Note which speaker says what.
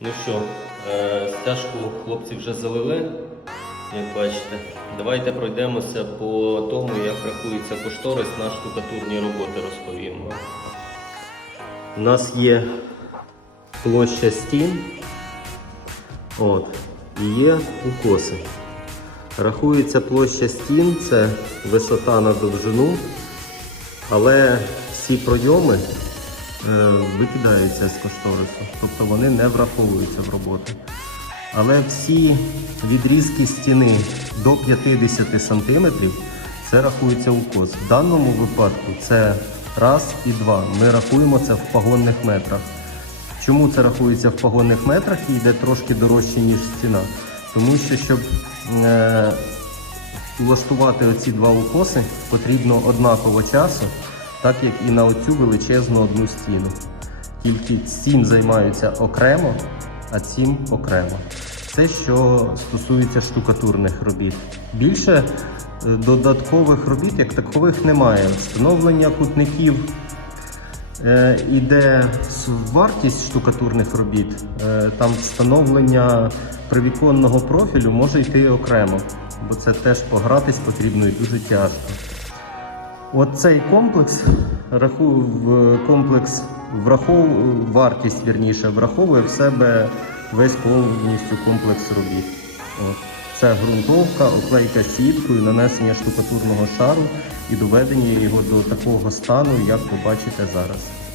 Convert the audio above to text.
Speaker 1: Ну що, е, стяжку хлопці вже залили, як бачите. Давайте пройдемося по тому, як рахується кошторис на штукатурні роботи, розповімо. У нас є площа стін. От, і є укоси. Рахується площа стін, це висота на довжину, але всі пройоми викидаються з кошторису, тобто вони не враховуються в роботу. Але всі відрізки стіни до 50 см це рахується укос. В даному випадку це раз і два. Ми рахуємо це в погонних метрах. Чому це рахується в погонних метрах і йде трошки дорожче, ніж стіна? Тому що, щоб е, влаштувати оці два укоси, потрібно однаково часу, так як і на оцю величезну одну стіну. Тільки стін займаються окремо, а цим окремо. Це що стосується штукатурних робіт. Більше е, додаткових робіт як такових немає. Встановлення кутників Е, Іде вартість штукатурних робіт, е, там встановлення привіконного профілю може йти окремо, бо це теж погратись потрібно і дуже тяжко. От цей комплекс комплекс врахов, вартість вірніше, враховує в себе весь повністю комплекс робіт. Це ґрунтовка, оклейка сіткою, нанесення штукатурного шару і доведення його до такого стану, як ви бачите зараз.